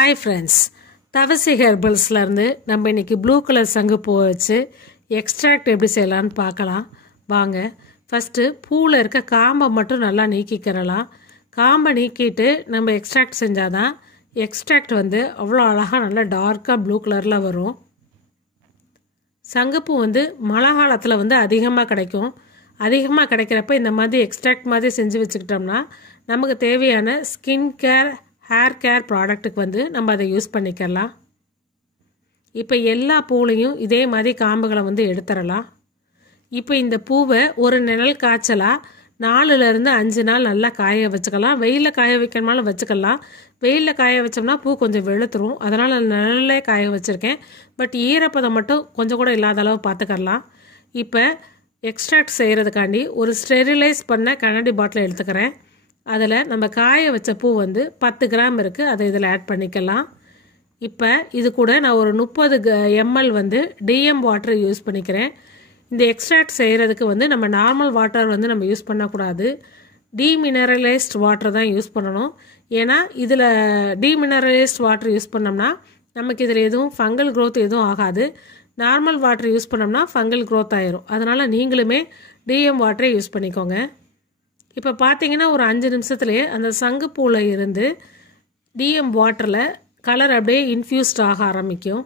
Hi friends, Tavasi Herbals-ல இருந்து நம்ம இன்னைக்கு ப்ளூ கலர் சங்குப்பூ வச்சு எக்ஸ்ட்ராக்ட் எப்படி செய்யலாம்னு பார்க்கலாம் வாங்க. ஃபர்ஸ்ட் பூவில் இருக்க காம்பை மட்டும் நல்லா நீக்கிக்கிறலாம். காம்பை நீக்கிட்டு நம்ம எக்ஸ்ட்ராக்ட் செஞ்சாதான் எக்ஸ்ட்ராக்ட் வந்து அவ்வளோ அழகாக நல்லா டார்க்காக ப்ளூ கலரில் வரும். சங்குப்பூ வந்து மழை காலத்தில் வந்து அதிகமாக கிடைக்கும். அதிகமாக கிடைக்கிறப்ப இந்த மாதிரி எக்ஸ்ட்ராக்ட் மாதிரி செஞ்சு வச்சுக்கிட்டோம்னா நமக்கு தேவையான ஸ்கின் கேர் ஹேர் கேர் ப்ராடக்ட்டுக்கு வந்து நம்ம அதை யூஸ் பண்ணிக்கலாம். இப்போ எல்லா பூலையும் இதே மாதிரி காம்புகளை வந்து எடுத்துடலாம். இப்போ இந்த பூவை ஒரு நிழல் காய்ச்சலாக 4லேருந்து 5 நாள் நல்லா காய வச்சுக்கலாம். வெயிலில் காய வைக்கணுமாலும் வச்சுக்கலாம். வெயிலில் காய வச்சோம்னா பூ கொஞ்சம் வெளுத்துரும், அதனால் நிழலே காய வச்சுருக்கேன். பட் ஈரப்பதம் மட்டும் கொஞ்சம் கூட இல்லாத அளவு பார்த்துக்கலாம். இப்போ எக்ஸ்ட்ராக்ட் செய்கிறதுக்காண்டி ஒரு ஸ்டெரிலைஸ் பண்ண கண்ணாடி பாட்டில் எடுத்துக்கிறேன். அதில் நம்ம காய வச்ச பூ வந்து 10 கிராம் இருக்குது, அதை இதில் ஆட் பண்ணிக்கலாம். இப்போ இது கூட நான் ஒரு 30 ml வந்து டிஎம் வாட்டர் யூஸ் பண்ணிக்கிறேன். இந்த எக்ஸ்ட்ராக்ட் செய்கிறதுக்கு வந்து நம்ம நார்மல் வாட்டர் வந்து நம்ம யூஸ் பண்ணக்கூடாது, டீமினரலைஸ்ட் வாட்டர் தான் யூஸ் பண்ணணும். ஏன்னா இதில் டீமினரலைஸ்ட் வாட்டர் யூஸ் பண்ணோம்னா நமக்கு இதில் எதுவும் ஃபங்கல் க்ரோத் எதுவும் ஆகாது. நார்மல் வாட்டர் யூஸ் பண்ணோம்னா ஃபங்கல் க்ரோத் ஆயிரும். அதனால் நீங்களுமே டிஎம் வாட்டரை யூஸ் பண்ணிக்கோங்க. இப்போ பார்த்தீங்கன்னா ஒரு 5 நிமிஷத்துலேயே அந்த சங்குப்பூவில் இருந்து டிஎம் வாட்டரில் கலர் அப்படியே இன்ஃப்யூஸ்ட் ஆக ஆரம்பிக்கும்.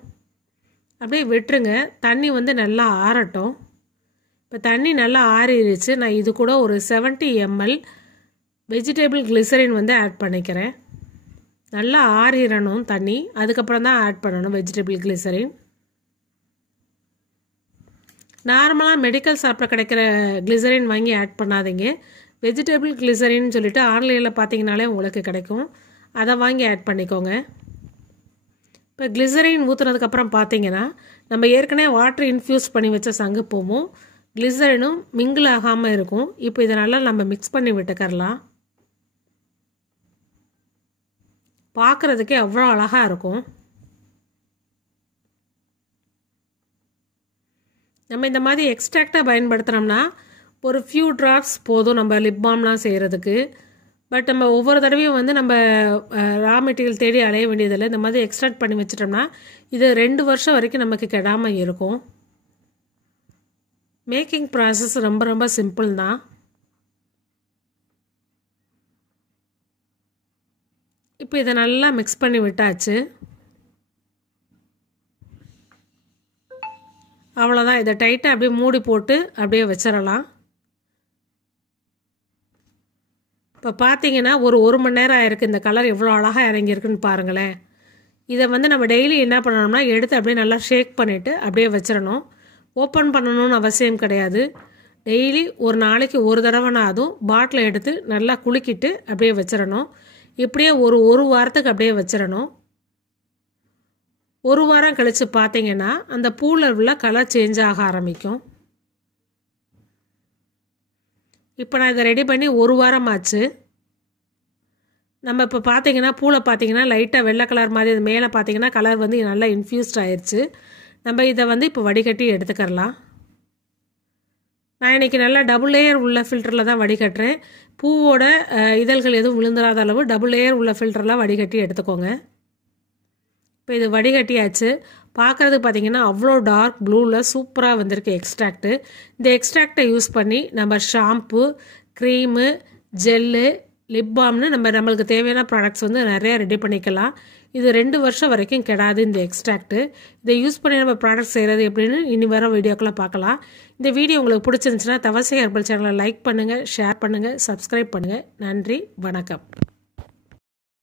அப்படியே விட்டுருங்க, தண்ணி வந்து நல்லா ஆறட்டும். இப்போ தண்ணி நல்லா ஆறிடுச்சு. நான் இது கூட ஒரு 70 ml வெஜிடபிள் கிளிசரின் வந்து ஆட் பண்ணிக்கிறேன். நல்லா ஆறிடணும் தண்ணி, அதுக்கப்புறம் தான் ஆட் பண்ணணும் வெஜிடபிள் கிளிசரின். நார்மலாக மெடிக்கல் ஷாப்பில் கிடைக்கிற கிளிசரின் வாங்கி ஆட் பண்ணாதீங்க. வெஜிடபிள் கிளிசரின்னு சொல்லிட்டு ஆன்லைனில் பார்த்தீங்கனாலே உங்களுக்கு கிடைக்கும், அதை வாங்கி ஆட் பண்ணிக்கோங்க. இப்போ கிளிசரின் ஊற்றுனதுக்கப்புறம் பார்த்தீங்கன்னா நம்ம ஏற்கனவே வாட்டர் இன்ஃப்யூஸ் பண்ணி வச்ச சங்குப்பூவும் கிளிசரினும் மிங்கிள் ஆகாமல் இருக்கும். இப்போ இதை நல்லா நம்ம மிக்ஸ் பண்ணி விட்டுக்கரலாம். பார்க்குறதுக்கே அவ்வளோ அழகாக இருக்கும். நம்ம இந்த மாதிரி எக்ஸ்ட்ராக்டாக பயன்படுத்துகிறோம்னா ஒரு ஃபியூ ட்ராப்ஸ் போதும் நம்ம லிப் பாம்லாம் செய்கிறதுக்கு. பட் நம்ம ஒவ்வொரு தடவையும் வந்து நம்ம ரா மெட்டீரியல் தேடி அலைய வேண்டியதில்லை. இந்த மாதிரி எக்ஸ்ட்ராக்ட் பண்ணி வச்சிட்டோம்னா இது 2 வருஷம் வரைக்கும் நமக்கு கெடாமல் இருக்கும். மேக்கிங் ப்ராசஸ் ரொம்ப ரொம்ப சிம்பிள் தான். இப்போ இதை நல்லா மிக்ஸ் பண்ணி விட்டாச்சு. அவ்வளோதான், இதை டைட்டாக அப்படியே மூடி போட்டு அப்படியே வச்சிடலாம். இப்போ பார்த்தீங்கன்னா ஒரு மணி நேரம் ஆயிருக்கு. இந்த கலர் எவ்வளோ அழகாக இறங்கியிருக்குன்னு பாருங்களேன். இதை வந்து நம்ம டெய்லி என்ன பண்ணணும்னா எடுத்து அப்படியே நல்லா ஷேக் பண்ணிவிட்டு அப்படியே வச்சிடணும். ஓப்பன் பண்ணணும்னு அவசியம் கிடையாது. டெய்லி ஒரு நாளைக்கு ஒரு தடவைனா அதுவும் பாட்டில் எடுத்து நல்லா குலுக்கிட்டு அப்படியே வச்சிடணும். இப்படியே ஒரு வாரத்துக்கு அப்படியே வச்சிடணும். ஒரு வாரம் கழித்து பார்த்தீங்கன்னா அந்த பூவில் உள்ள கலர் சேஞ்ச் ஆக ஆரம்பிக்கும். இப்போ நான் இதை ரெடி பண்ணி ஒரு வாரம் ஆச்சு. நம்ம இப்போ பார்த்தீங்கன்னா பூவில் பார்த்தீங்கன்னா லைட்டாக வெள்ளை கலர் மாதிரி மேலே பார்த்தீங்கன்னா கலர் வந்து நல்லா இன்ஃப்யூஸ்ட் ஆயிடுச்சு. நம்ம இதை வந்து இப்போ வடிகட்டி எடுத்துக்கரலாம். நான் இன்றைக்கி நல்லா டபுள் லேயர் உள்ள ஃபில்டரில் தான் வடிகட்டுறேன். பூவோட இதழ்கள் எதுவும் விழுந்துடாத அளவு டபுள் லேயர் உள்ள ஃபில்டரில் வடிகட்டி எடுத்துக்கோங்க. இப்போ இது வடிகட்டியாச்சு. பார்க்குறதுக்கு பார்த்தீங்கன்னா அவ்வளோ டார்க் ப்ளூவில் சூப்பராக வந்திருக்கு எக்ஸ்ட்ராக்ட்டு. இந்த எக்ஸ்ட்ராக்டை யூஸ் பண்ணி நம்ம ஷாம்பு, க்ரீமு, ஜெல்லு, லிப் பாம்னு நம்மளுக்கு தேவையான ப்ராடக்ட்ஸ் வந்து நிறையா ரெடி பண்ணிக்கலாம். இது 2 வருஷம் வரைக்கும் கெடாது இந்த எக்ஸ்ட்ராக்ட்டு. இதை யூஸ் பண்ணி நம்ம ப்ராடக்ட் செய்கிறது எப்படின்னு இனி வர வீடியோக்கெல்லாம் பார்க்கலாம். இந்த வீடியோ உங்களுக்கு பிடிச்சிருந்துச்சுன்னா தவசி ஹெர்பல் சேனலை லைக் பண்ணுங்கள், ஷேர் பண்ணுங்கள், சப்ஸ்கிரைப் பண்ணுங்கள். நன்றி, வணக்கம்.